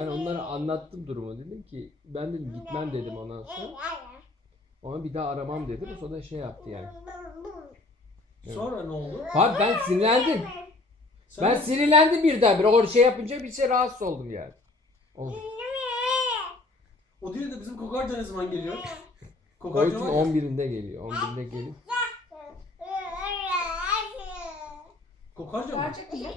Ben onlara anlattım durumu dedim ki ben dedim gitmem dedim ondan sonra. Ama bir daha aramam dedim. Sonra da şey yaptı yani. Evet. Sonra ne oldu? Abi ben sinirlendim. Sen Ben sinirlendim birdenbire. O şey yapınca bir şey rahatsız oldum yani. Oldu. O değil de bizim kokarca ne zaman geliyor? Koytun Kokarca var ya. 11'inde geliyor. 11'inde geliyor. Kokarca mı? Gerçek mi?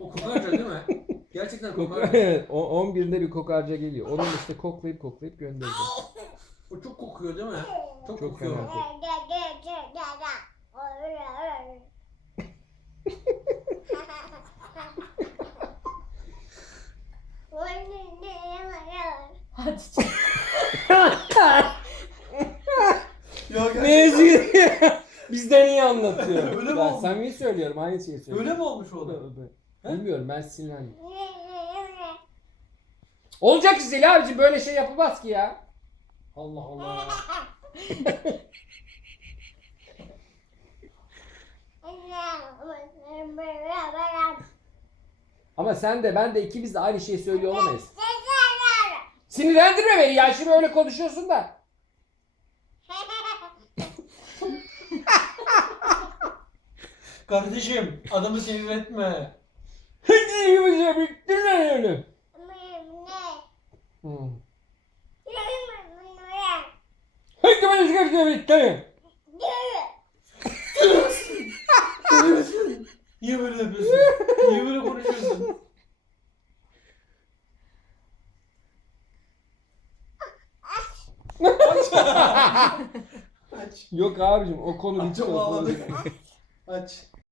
O kokarca değil mi? Gerçekten Kok kokarca. evet, o 11'inde bir kokarca geliyor. Onu işte koklayıp koklayıp göndereceğim. O çok kokuyor değil mi? Çok, Çok kokuyor. fena. Hadi. Ya gerçekten- Mezun. Bizden iyi anlatıyor. Öyle mi ben oldu? samimi söylüyorum. Aynı şeyi söylüyorum. Öyle mi olmuş oldu? He? Bilmiyorum ben sinirlendim. Olacak ki Zeli abicim böyle şey yapılmaz ki ya. Allah Allah. Ama sen de ben de ikimiz de aynı şeyi söylüyor olamayız. Sinirlendirme beni ya şimdi öyle konuşuyorsun da. Kardeşim adamı sinir etme. Hadi yavaşça bitti lan öyle. Hmm. Hadi başka bitti. Niye böyle yapıyorsun? Niye böyle konuşuyorsun? Aç. Aç. Yok abicim o konu Aç bitti. o konu ağladı. bitti. Aç.